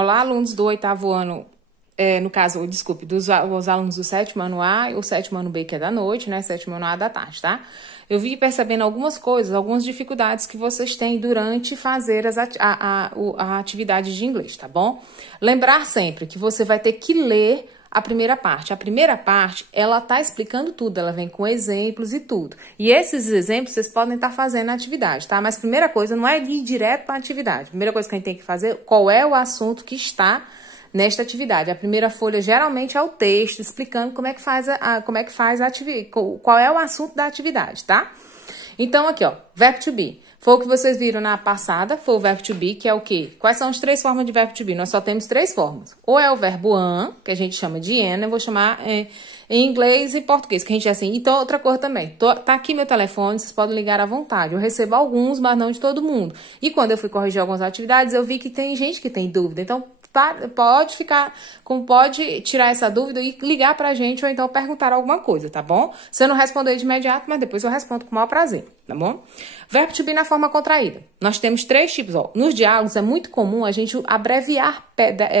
Olá, alunos do 8º ano, no caso, desculpe, os alunos do 7º ano A e o 7º ano B, que é da noite, né? 7º ano A da tarde, tá? Eu vi percebendo algumas coisas, algumas dificuldades que vocês têm durante fazer a atividade de inglês, tá bom? Lembrar sempre que você vai ter que ler a primeira parte. A primeira parte, ela tá explicando tudo, ela vem com exemplos e tudo. E esses exemplos vocês podem estar fazendo na atividade, tá? Mas a primeira coisa não é ir direto para a atividade. A primeira coisa que a gente tem que fazer, qual é o assunto que está nesta atividade. A primeira folha geralmente é o texto explicando como é que faz a atividade, qual é o assunto da atividade, tá? Então aqui, ó, verbo to be. Foi o que vocês viram na passada, foi o verbo to be, que é o quê? Quais são as 3 formas de verbo to be? Nós só temos 3 formas. Ou é o verbo am, que a gente chama de am, eu vou chamar em inglês e português, que a gente é assim. Então, outra coisa também, tá aqui meu telefone, vocês podem ligar à vontade. Eu recebo alguns, mas não de todo mundo. E quando eu fui corrigir algumas atividades, eu vi que tem gente que tem dúvida. Então, pode tirar essa dúvida e ligar pra gente ou então perguntar alguma coisa, tá bom? Se eu não responder de imediato, mas depois eu respondo com o maior prazer, tá bom? Verbo to be na forma contraída. Nós temos 3 tipos, ó. Nos diálogos é muito comum a gente abreviar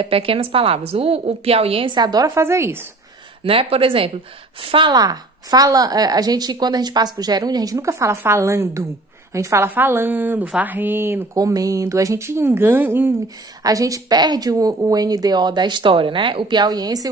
pequenas palavras. O piauiense adora fazer isso, né? Por exemplo, falar. Quando a gente passa pro gerúndio, a gente nunca fala falando. A gente fala falando, varrendo, comendo, a gente perde o NDO da história, né? O piauiense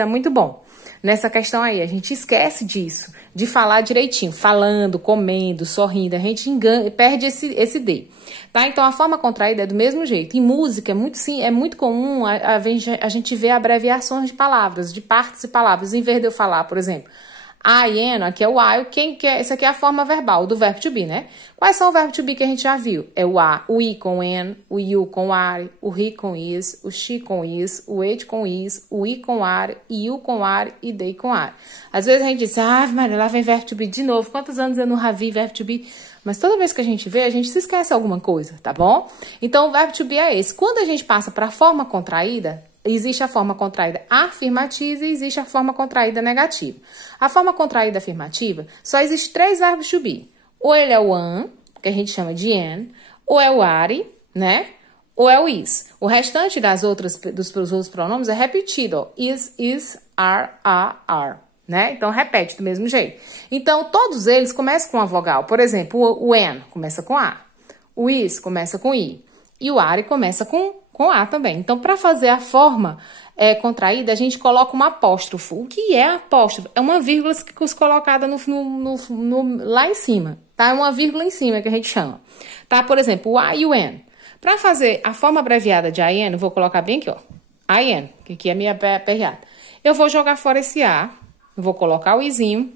é muito bom nessa questão aí. A gente esquece disso, de falar direitinho, falando, comendo, sorrindo, a gente perde esse D, tá? Então, a forma contraída é do mesmo jeito. Em música, é muito comum a gente ver abreviações de palavras, de partes de palavras, em vez de eu falar, por exemplo, I am, aqui é o I, essa aqui é a forma verbal do verbo to be, né? Quais são os verbos to be que a gente já viu? É o A, o I com an, o you com are, o he com is, o she com is, o it com is, o I com are, you com are e they com are. Às vezes a gente diz, Maria, lá vem verbo to be de novo. Quantos anos eu não vi verbo to be? Mas toda vez que a gente vê, a gente se esquece alguma coisa, tá bom? Então, o verbo to be é esse. Quando a gente passa para a forma contraída, existe a forma contraída afirmativa e existe a forma contraída negativa. A forma contraída afirmativa, só existe 3 verbos to be. Ou ele é o am, que a gente chama de an, ou é o are, né? Ou é o is. O restante dos outros pronomes é repetido, ó. Is, are, né? Então, repete do mesmo jeito. Então, todos eles começam com a vogal. Por exemplo, o an começa com A. O is começa com I. E o are começa com A também. Então, para fazer a forma contraída, a gente coloca uma apóstrofo. O que é apóstrofo? É uma vírgula colocada lá em cima, tá? É uma vírgula em cima que a gente chama, tá? Por exemplo, o I e o N. Para fazer a forma abreviada de I, N, eu vou colocar bem aqui, ó. I, N, que aqui é a minha perreada. Eu vou jogar fora esse A, vou colocar o Izinho,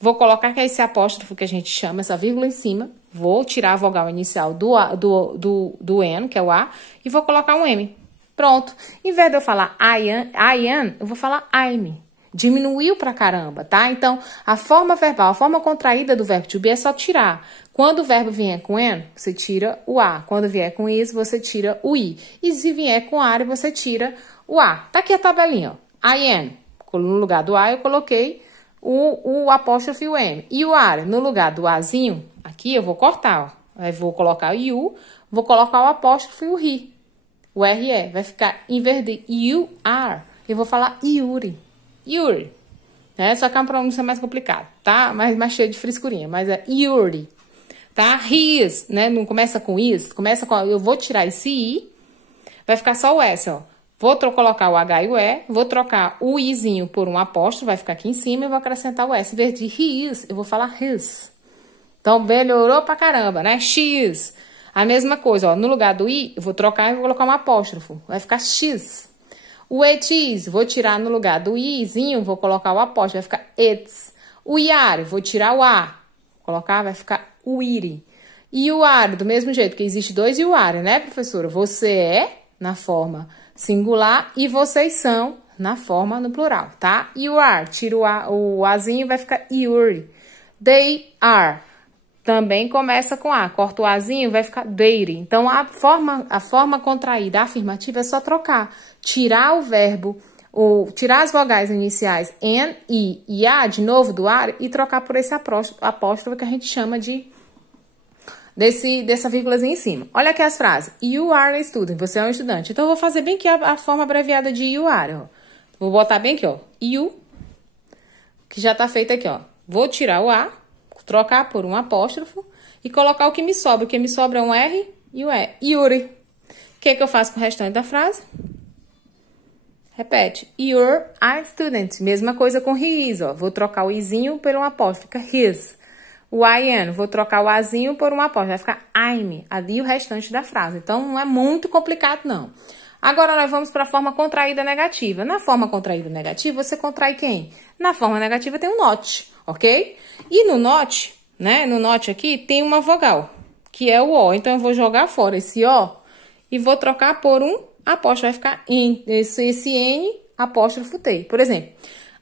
vou colocar que é esse apóstrofo que a gente chama, essa vírgula em cima, vou tirar a vogal inicial do N, que é o A, e vou colocar um M. Pronto. Em vez de eu falar I am, eu vou falar I'm. Diminuiu pra caramba, tá? Então, a forma verbal, a forma contraída do verbo to be é só tirar. Quando o verbo vier com N, você tira o A. Quando vier com is, você tira o I. E se vier com are, você tira o A. Tá aqui a tabelinha, ó. I am. No lugar do A, eu coloquei o apóstrofo e o M. E o are, no lugar do Azinho, aqui eu vou cortar, ó. Aí vou colocar o you, vou colocar o apóstrofo e o ri. O RE vai ficar, em vez de you are, eu vou falar Yuri. Yuri. Né? Só que é uma pronúncia mais complicada, tá? Mais cheia de frescurinha, mas é Yuri. Tá? His, né? Não começa com is, começa com... Eu vou tirar esse I, vai ficar só o S, ó. Vou colocar o H e o E, vou trocar o Izinho por um apóstrofo, vai ficar aqui em cima e vou acrescentar o S. Em vez de his, eu vou falar his. Então, melhorou pra caramba, né? X. A mesma coisa, ó. No lugar do I, eu vou trocar e vou colocar um apóstrofo. Vai ficar X. O it is, vou tirar no lugar do Izinho, vou colocar o apóstrofo, vai ficar it's. O iar, vou tirar o A. Colocar, vai ficar o iri. E o are, do mesmo jeito, porque existe 2 e o are, né, professora? Você é, na forma singular, e vocês são, na forma no plural, tá? You are, tira o Azinho, vai ficar Yuri. They are. Também começa com A. Corta o Azinho, vai ficar they. Então, a forma contraída afirmativa é só trocar. Tirar o verbo, tirar as vogais iniciais N, I e A de novo do are e trocar por esse apóstrofo que a gente chama de dessa vírgulazinha em cima. Olha aqui as frases. You are a student. Você é um estudante. Então, eu vou fazer bem aqui a forma abreviada de you are, ó. Vou botar bem aqui, ó. You, que já tá feito aqui, ó. Vou tirar o A, trocar por um apóstrofo e colocar o que me sobra. O que me sobra é um R e o E. Yuri. O que eu faço com o restante da frase? Repete. You're a student. Mesma coisa com he is, ó. Vou trocar o izinho por um apóstrofo. Fica his. O I am. Vou trocar o azinho por um apóstrofo. Vai ficar I'm. Ali o restante da frase. Então, não é muito complicado, não. Agora, nós vamos para a forma contraída negativa. Na forma contraída negativa, você contrai quem? Na forma negativa tem o not, ok? E no not, né? No not aqui, tem uma vogal, que é o O. Então, eu vou jogar fora esse O e vou trocar por um apóstrofo. Vai ficar esse N, apóstrofo T. Por exemplo,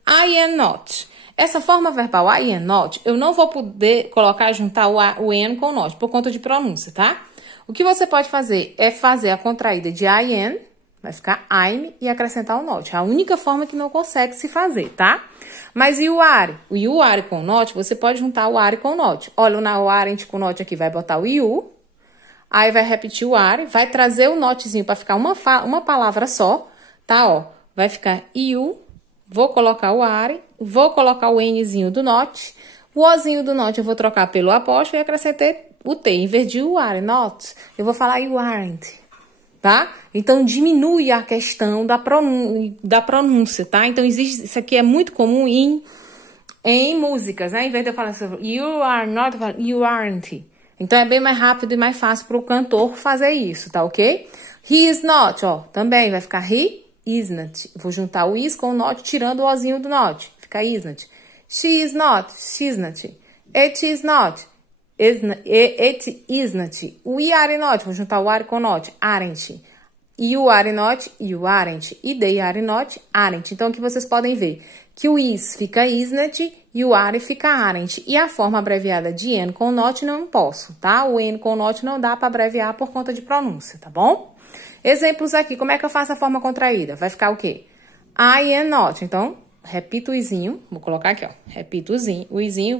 I am not. Essa forma verbal I am not, eu não vou poder juntar o N com o not, por conta de pronúncia, tá? O que você pode fazer é fazer a contraída de I am, vai ficar I'm, e acrescentar o not. É a única forma que não consegue se fazer, tá? Mas e o are? O you are com o not, você pode juntar o are com o not. Olha, o aren't com o not aqui vai botar o you, aí vai repetir o are, vai trazer o notzinho para ficar uma palavra só, tá? Ó, vai ficar you, vou colocar o are, vou colocar o nzinho do not, o ozinho do not eu vou trocar pelo apóstrofo e acrescentei o T, em vez de you are not, eu vou falar you aren't, tá? Então, diminui a questão da pronúncia, tá? Então, isso aqui é muito comum em músicas, né? Em vez de eu falar assim, you are not, eu falo you aren't. Então, é bem mais rápido e mais fácil para o cantor fazer isso, tá ok? He is not, ó, também vai ficar he isn't. Vou juntar o is com o not, tirando o ozinho do not, fica isn't. She is not, she's not. It is not. It isn't. We are not. Vou juntar o are com not. Aren't. You are not. You aren't. E they are not. Aren't. Então, aqui vocês podem ver que o is fica isn't e o are fica aren't. E a forma abreviada de n com not não posso, tá? O n com not não dá para abreviar por conta de pronúncia, tá bom? Exemplos aqui. Como é que eu faço a forma contraída? Vai ficar o quê? I am not. Então, repito o izinho. Vou colocar aqui, ó. Repito o izinho.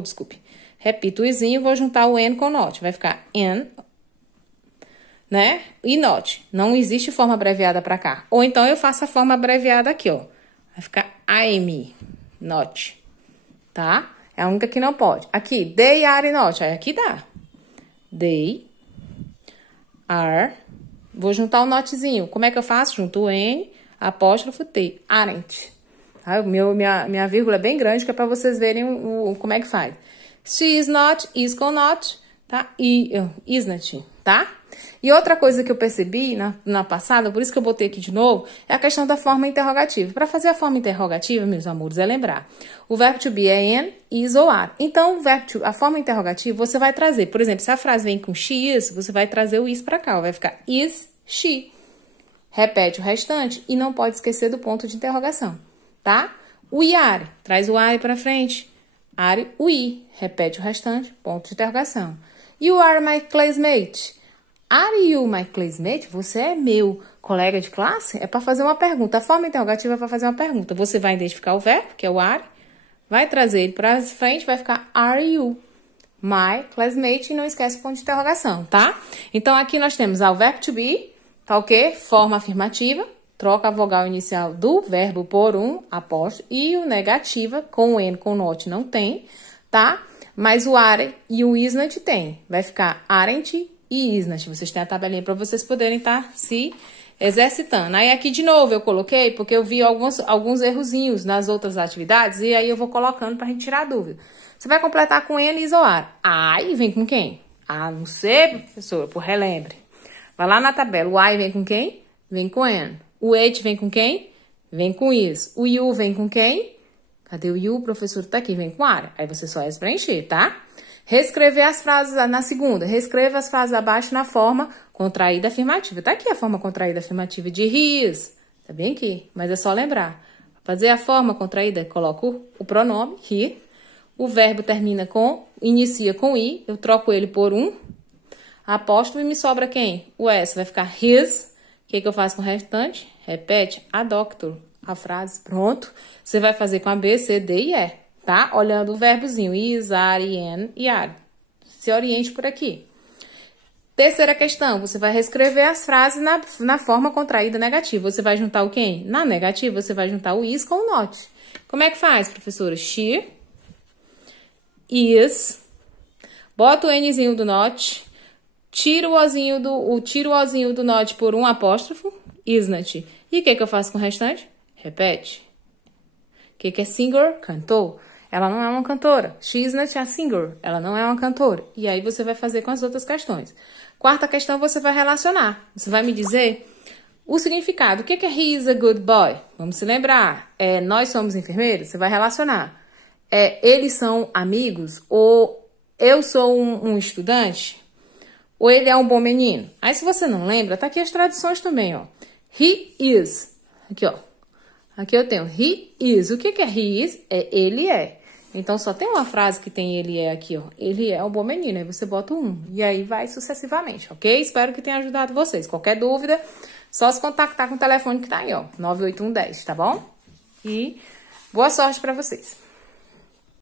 Desculpe. Repito o izinho, vou juntar o N com not. Vai ficar N, né? E not. Não existe forma abreviada para cá. Ou então eu faço a forma abreviada aqui, ó. Vai ficar I'm, not. Tá? É a única que não pode. Aqui, they are not. Aí aqui dá. They are. Vou juntar o notzinho. Como é que eu faço? Junto o N, apóstrofo T. Aren't. Tá? Minha vírgula é bem grande, que é para vocês verem como é que faz. She is not, is com not, tá? E isn't, tá? E outra coisa que eu percebi na passada, por isso que eu botei aqui de novo, é a questão da forma interrogativa. Para fazer a forma interrogativa, meus amores, é lembrar. O verbo to be é am, is ou are. Então, a forma interrogativa, você vai trazer, por exemplo, se a frase vem com she is, você vai trazer o is para cá, vai ficar is she. Repete o restante e não pode esquecer do ponto de interrogação, tá? O are, traz o are para frente. Are, we. Repete o restante, ponto de interrogação. You are my classmate. Are you my classmate? Você é meu colega de classe? É para fazer uma pergunta. A forma interrogativa é para fazer uma pergunta. Você vai identificar o verbo, que é o are, vai trazer ele para frente, vai ficar are you my classmate, e não esquece o ponto de interrogação, tá? Então, aqui nós temos o verbo to be, tá ok? Forma afirmativa. Troca a vogal inicial do verbo por um apóstrofo e o negativa com o N com not não tem, tá? Mas o are e o isn't tem. Vai ficar aren't e isn't. Vocês têm a tabelinha para vocês poderem estar se exercitando. Aí aqui de novo eu coloquei porque eu vi alguns errozinhos nas outras atividades e aí eu vou colocando para a gente tirar a dúvida. Você vai completar com N, is ou are. Aí vem com quem? Ah, não sei, professora, por relembre. Vai lá na tabela. O I vem com quem? Vem com N. O it vem com quem? Vem com is. O you vem com quem? Cadê o you? O professor tá aqui, vem com are. Aí você só é preencher, tá? Reescrever as frases na segunda. Reescreva as frases abaixo na forma contraída afirmativa. Tá aqui a forma contraída afirmativa de his. Tá bem aqui, mas é só lembrar. Fazer a forma contraída, coloco o pronome, he. O verbo inicia com i. Eu troco ele por um apóstrofo e me sobra quem? O s. Vai ficar his. O que eu faço com o restante? Repete a doctor, a frase. Pronto. Você vai fazer com a B, C, D e E, tá? Olhando o verbozinho is, are, n e are. Se oriente por aqui. Terceira questão, você vai reescrever as frases na forma contraída negativa. Você vai juntar o quê? Na negativa, você vai juntar o is com o not. Como é que faz, professora? She is. Bota o nzinho do not. Tira o ozinho do not por um apóstrofo. Isn't. E o que eu faço com o restante? Repete. O que é singer? Cantor. Ela não é uma cantora. She isn't a singer. Ela não é uma cantora. E aí você vai fazer com as outras questões. Quarta questão, você vai relacionar. Você vai me dizer o significado. O que é he is a good boy? Vamos se lembrar. Nós somos enfermeiros? Você vai relacionar. Eles são amigos? Ou eu sou um estudante? Ou ele é um bom menino? Aí, se você não lembra, tá aqui as traduções também, ó. He is. Aqui, ó. Aqui eu tenho he is. O que é he is? Ele é. Então, só tem uma frase que tem ele é aqui, ó. Ele é um bom menino. Aí você bota um. E aí vai sucessivamente, ok? Espero que tenha ajudado vocês. Qualquer dúvida, só se contactar com o telefone que tá aí, ó. 98110, tá bom? E boa sorte pra vocês.